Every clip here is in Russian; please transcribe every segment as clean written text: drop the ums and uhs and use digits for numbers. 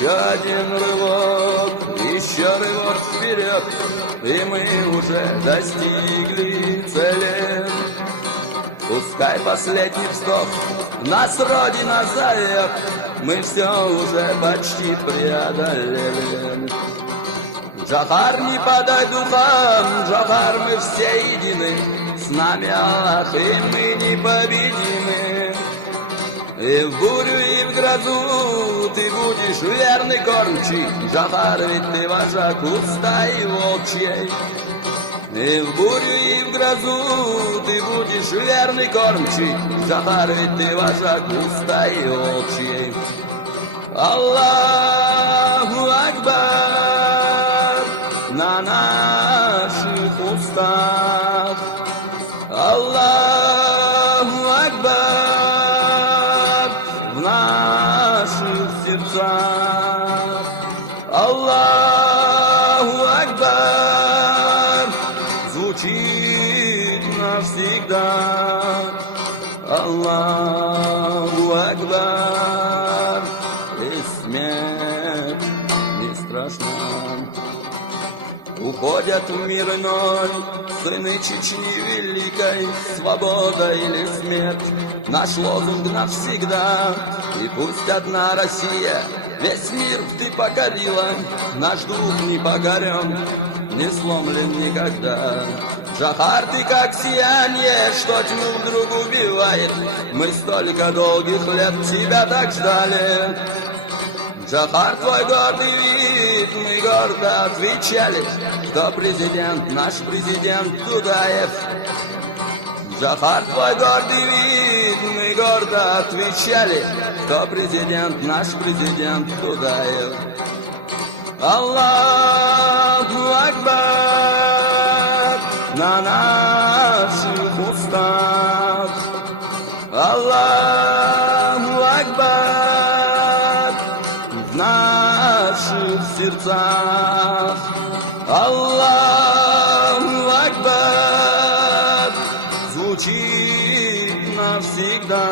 Еще один рывок, еще рывок вперед, и мы уже достигли цели. Пускай последний вздох нас Родина зовет, мы все уже почти преодолели. Джохар, не подай духом, Джохар, мы все едины, с нами Аллах, и мы непобедимы. И в бурю, и в грозу ты будешь верный кормчий, Джохар, ведь ты вожак у стаи волчьей. И в бурю, и в грозу ты будешь верный кормчий, Джохар, ведь ты вожак у стаи волчьей. Аллаху Акбар на наших устах, Аллаху Акбар в наших сердцах, Аллаху Акбар звучит навсегда, Аллаху Акбар, и смерть не страшна. Уходят в мир иной сыны Чечни великой, свобода или смерть, наш лозунг навсегда. И пусть одна Россия весь мир ты покорила, наш дух не покорен, не сломлен никогда. Джохар, ты как сияние, что тьму вдруг убивает, мы столько долгих лет тебя так ждали. Джохар, твой гордый вид, мы гордо отвечали, кто президент, наш президент Дудаев. Джохар, твой гордый вид, мы гордо отвечали, кто президент, наш президент Дудаев. Аллаху Акбар на наших устах, Аллаху Акбар в наших сердцах, Аллаху Акбар звучит навсегда,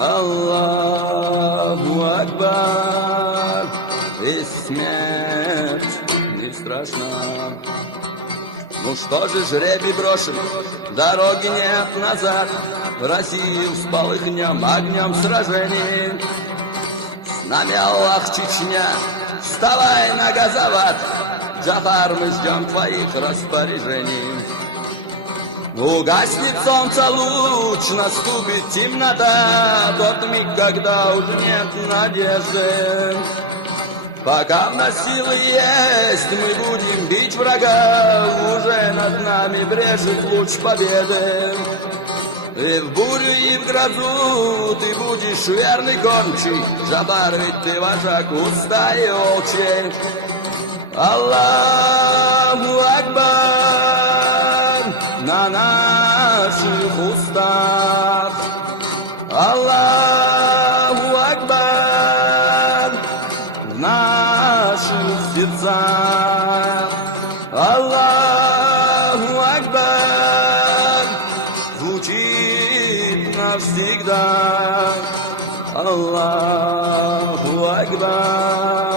Аллаху Акбар, и смерть не страшна. Ну что же, жребий брошен, дороги нет назад, Россию вспалыхнем огнем сражений. С нами Аллах, Чечня, вставай на газоват, Джохар, мы ждем твоих распоряжений. Угаснет солнце луч, наступит темнота, тот миг, когда уже нет надежды. Пока у нас силы есть, мы будем бить врага, уже над нами брежет луч победы. И в бурю, и в грозу ты будешь верный кормчий, Джохар, ведь ты вожак у стаи волчьей. Аллаху Акбар на наших устах, Аллаху Акбар в наших сердцах, Аллаху Акбар звучит навсегда, Аллаху Акбар.